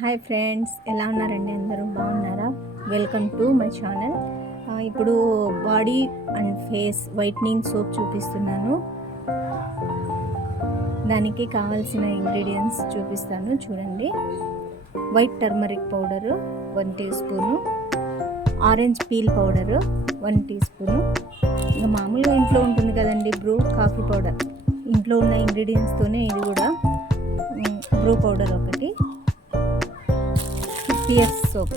Hi friends, ఎలా ఉన్నారండి? అందరూ బాగున్నారా? Welcome to my channel. ఇప్పుడు body and face whitening soap చూపిస్తున్నాను. దానికి కావాల్సిన ఇంగ్రీడియంట్స్ చూపిస్తాను, చూడండి. White turmeric powder 1 teaspoon, orange peel powder 1 teaspoon, ఇంకా మామూలుగా ఇంట్లో ఉంటుంది కదండి బ్రూ కాఫీ పౌడర్. ఇంట్లో ఉన్న ఇంగ్రీడియంట్స్తోనే ఇది కూడా బ్రూ పౌడర్ ఒకటి, పియర్స్ సోప్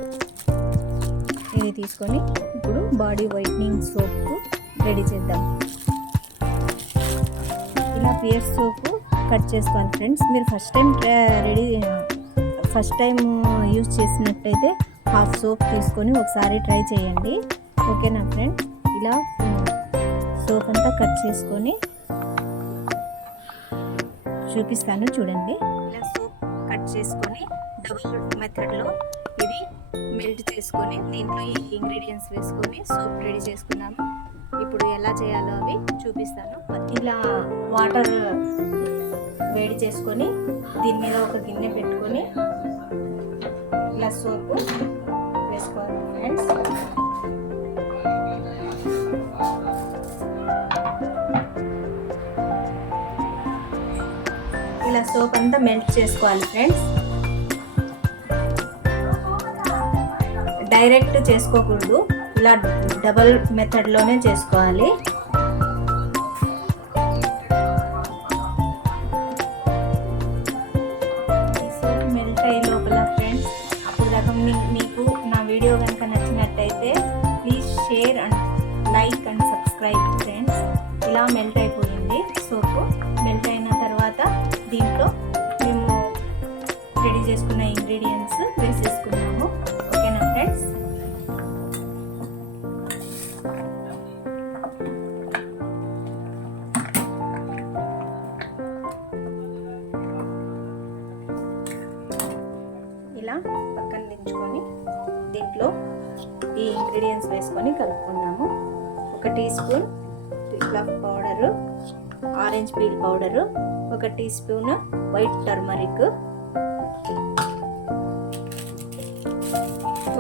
ఇది తీసుకొని ఇప్పుడు బాడీ వైట్నింగ్ సోప్ రెడీ చేద్దాం. ఇలా పియర్స్ సోప్ కట్ చేసుకోవాలి ఫ్రెండ్స్. మీరు ఫస్ట్ టైం యూజ్ చేసినట్టయితే హాఫ్ సోప్ తీసుకొని ఒకసారి ట్రై చేయండి, ఓకేనా ఫ్రెండ్స్? ఇలా సోప్ అంతా కట్ చేసుకొని చూపిస్తాను, చూడండి. ఇలా సోప్ కట్ చేసుకొని డబుల్ మెథడ్లో ఇది మెల్ట్ చేసుకొని దీంట్లో ఈ ఇంగ్రీడియంట్స్ వేసుకొని సోప్ రెడీ చేసుకున్నాము. ఇప్పుడు ఎలా చేయాలో అవి చూపిస్తాను. ఇలా వాటర్ వేడి చేసుకొని దీని మీద ఒక గిన్నె పెట్టుకొని ఇలా సోపు వేసుకోవాలి ఫ్రెండ్స్. ఇలా సోప్ అంతా మెల్ట్ చేసుకోవాలి ఫ్రెండ్స్. డైరెక్ట్ చేసుకోకూడదు, ఇలా డబల్ మెథడ్లోనే చేసుకోవాలి. ఈ సోప్ మెల్ట్ అయ్యే లోపల ఫ్రెండ్స్, అప్పుడు దాకా మీకు నా వీడియో కనుక నచ్చినట్టయితే please share and like and subscribe friends. ఇలా మెల్ట్ అయిపోయింది సోపు. మెల్ట్ అయిన తర్వాత దీంట్లో మేము రెడీ చేసుకున్న ఇంగ్రీడియంట్స్ వేసేసుకున్నాము, ఓకేనా ఫ్రెండ్స్? ఇలా పక్కన దించుకొని దీంట్లో ఈ ఇంగ్రీడియంట్స్ వేసుకొని కలుపుకుందాము. 1 టీ స్పూన్ ఫ్లఫ్ powder, orange peel powder, 1 teaspoon white turmeric,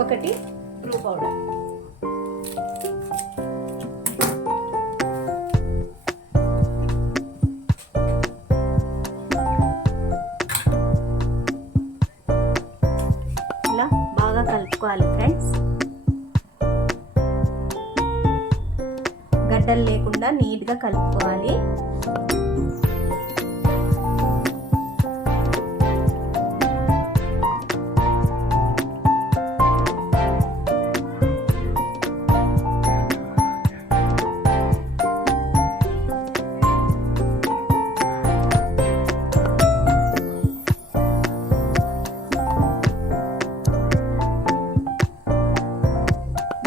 1 Bru powder. ఇలా బాగా కలుపుకోవాలి ఫ్రెండ్స్. గడ్డలు లేకుండా నీట్గా కలుపుకోవాలి.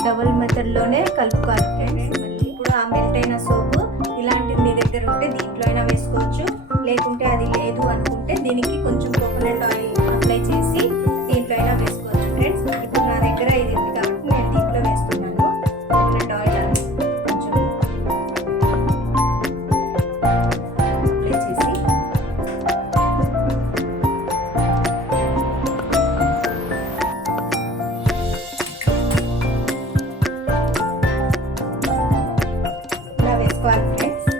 డబుల్ మెథడ్లోనే కలుపుకోవాలి ఫ్రెండ్స్. ఇప్పుడు ఆ మెల్ట్ అయిన సోపు ఇలాంటిది మీ దగ్గర ఉంటే దీంట్లో అయినా వేసుకోవచ్చు, లేకుంటే అది లేదు అనుకుంటే దీనికి కొంచెం కోకోనట్ ఆయిల్ అప్లై చేసి దీంట్లో అయినా వేసుకోవచ్చు ఫ్రెండ్స్. ఇప్పుడు నా దగ్గర ఇది ఉంది కాబట్టి నేను దీంట్లో వేస్తున్నాను కోకోనట్ ఆయిల్ కొంచెం అప్లై చేసి. ఫ్రెండ్స్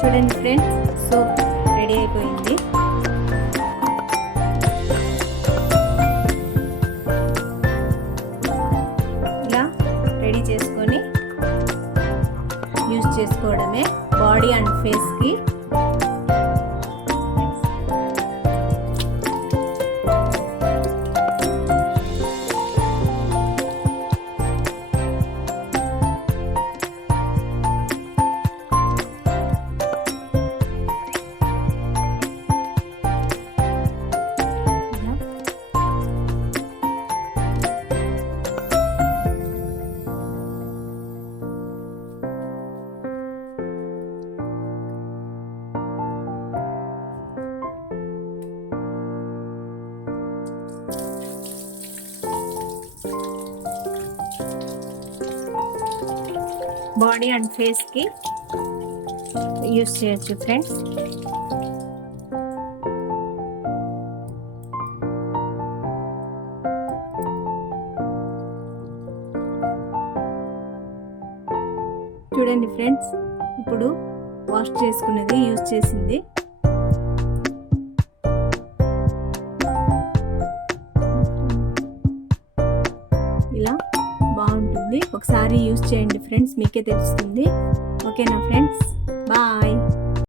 చూడండి ఫ్రెండ్స్, సోప్ రెడీ అయిపోయింది. ఇలా రెడీ చేసుకొని యూజ్ చేసుకోవడమే బాడీ అండ్ ఫేస్కి. బాడీ అండ్ ఫేస్కి యూస్ చేయొచ్చు ఫ్రెండ్స్. చూడండి ఫ్రెండ్స్, ఇప్పుడు వాష్ చేసుకున్నది యూజ్ చేసింది. ఇలా బాగుంటుంది. ఒకసారి యూజ్ చేయండి ఫ్రెండ్స్, మీకే తెలుస్తుంది. ఓకేనా ఫ్రెండ్స్, బాయ్.